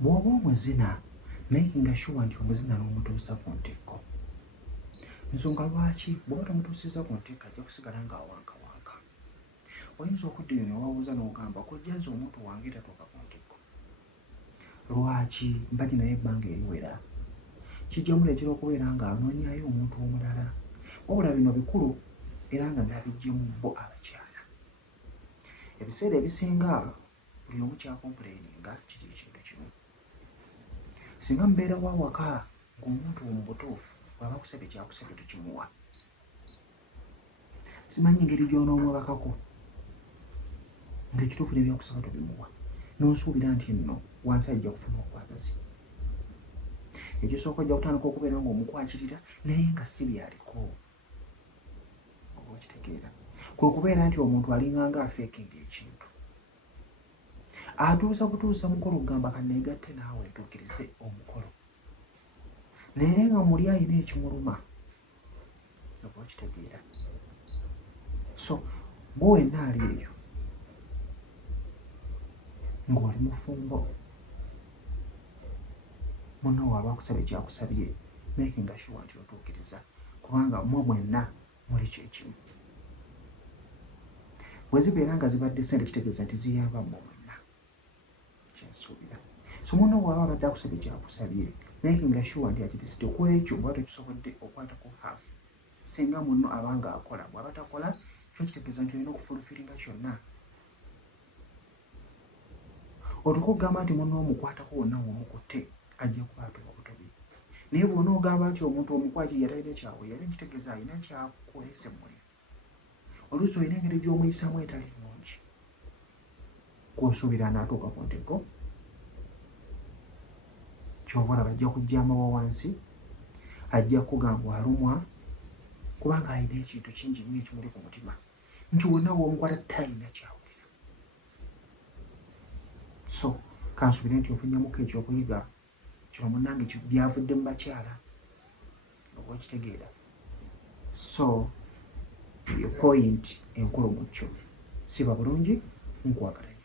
bw'oba omuzina making sure nti omuzina n'omutuusa ku ntikko. Ensonga lwaki bw'oba tomutuusiza ku ntikko ajja kusigala ng'awankawanka. Oyinza okuddayo ne wabuuza n'ogamba kojjanze omuntu wange tatuuka ku ntikko. Lwaki? Mpagi naye ebbanga eriwera kijja muleetera okubeera ng'anoonyayo omuntu omulala. Wabula bino bikulu era nga nabiggyemu bo abakyala. Ebiseera ebisinga buli omu kyakompuleyininga kiri ekintu kimu. Singa mbeera wa waka ng'omuntu mu butuufu bw'aba kusabye kyakusabye tukimuwa. Simanyi engeri gy'onoomwebakako ng'ekituufu n'ebyakusaba tubimuwa n'osuubira nti nno wansi ajja kufuna okwagazi. Ekisooka ojja kutandika okubeera ng'omukwakirira naye nga si byaliko. Oba okitegeera? Kwe kubeera nti omuntu alinganga afeekinga ekintu. Atuusa kutuusa mukolo kugamba kanneegatte naawe ntuukirize omukolo. Naye nga muli alina ekimuluma. Oba okitegeera? So, bo wenna ali eyo ng'oli mufumbo. Munno waba akusabye kyakusabye making sure nti otuukiriza kubanga mwe mwenna muli kyekimu. Bwe zibeera nga zibadde ssente kitegeeza nti ziyamba mmwe mwenna. Kyensuubira. So munno waba abadde akusabye kyakusabye making sure nti akitisite ku ekyo bw'aba tekisobodde okwatako half. Singa munno abanga akola bw'aba takola kyo kitegeeza nti olina okufulufiringa kyonna. Otuuka okugamba nti munno omukwatako wonna w'omukutte ajja kuba atuba butobi. Naye bw'onoogamba nti omuntu omukwaki yatalina kyawe yali kitegeeza alina kyakuleese muli. Oluusi olina engeri gy'omuyisaamu etali nnungi. Kw'osuubira anaatuuka ku ntikko. Ky'ova olaba ajja kujjama wa wansi, ajja kugamba alumwa kubanga alina ekintu kingi nnyo ekimuli ku mutima nti wonna w'omukwata talina kyawulira. So kansuubire nti ofunyemuko ekyokuyiga kino munnange byavudde mu bakyala. Oba okitegeera? So ye point enkulu mu kyo. Siba bulungi nkwagala.